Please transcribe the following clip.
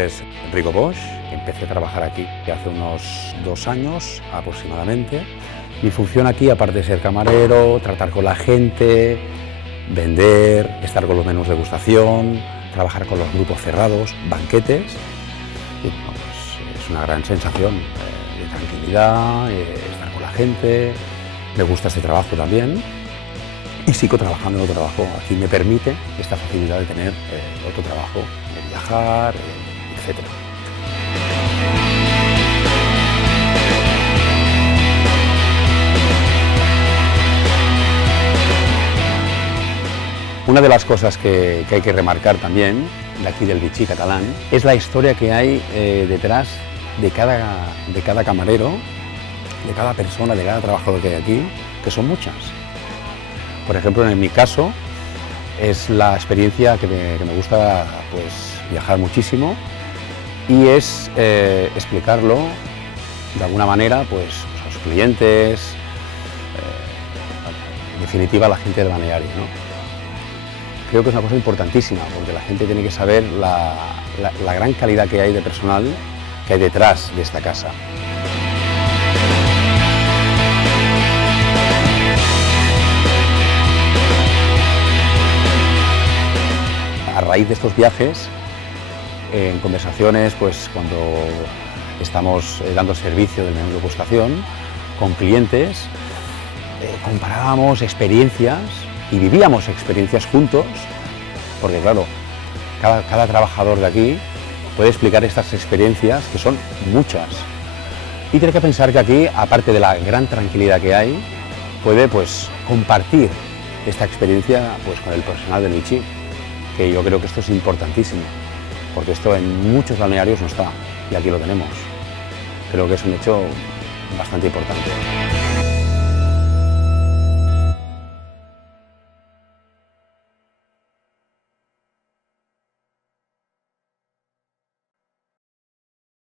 nombre es Enrico Bosch, empecé a trabajar aquí hace unos 2 años aproximadamente. Mi función aquí, aparte de ser camarero, tratar con la gente, vender, estar con los menús de degustación, trabajar con los grupos cerrados, banquetes, y, bueno, pues, es una gran sensación de tranquilidad, estar con la gente, me gusta este trabajo también y sigo trabajando en otro trabajo. Aquí me permite esta facilidad de tener otro trabajo, de viajar, etc. Una de las cosas que hay que remarcar también, de aquí del Vichy catalán, es la historia que hay detrás de cada camarero, de cada persona, de cada trabajador que hay aquí, que son muchas. Por ejemplo, en mi caso, es la experiencia que me gusta, pues, viajar muchísimo, y es explicarlo de alguna manera, pues, a los clientes, en definitiva a la gente del balneario, ¿no? Creo que es una cosa importantísima, porque la gente tiene que saber la gran calidad que hay de personal que hay detrás de esta casa. A raíz de estos viajes, en conversaciones, pues cuando estamos dando servicio del menú de degustación con clientes, comparábamos experiencias y vivíamos experiencias juntos, porque claro, cada trabajador de aquí puede explicar estas experiencias, que son muchas. Y tiene que pensar que aquí, aparte de la gran tranquilidad que hay, puede, pues, compartir esta experiencia, pues, con el personal del Vichy, que yo creo que esto es importantísimo, porque esto en muchos balnearios no está, y aquí lo tenemos. Creo que es un hecho bastante importante.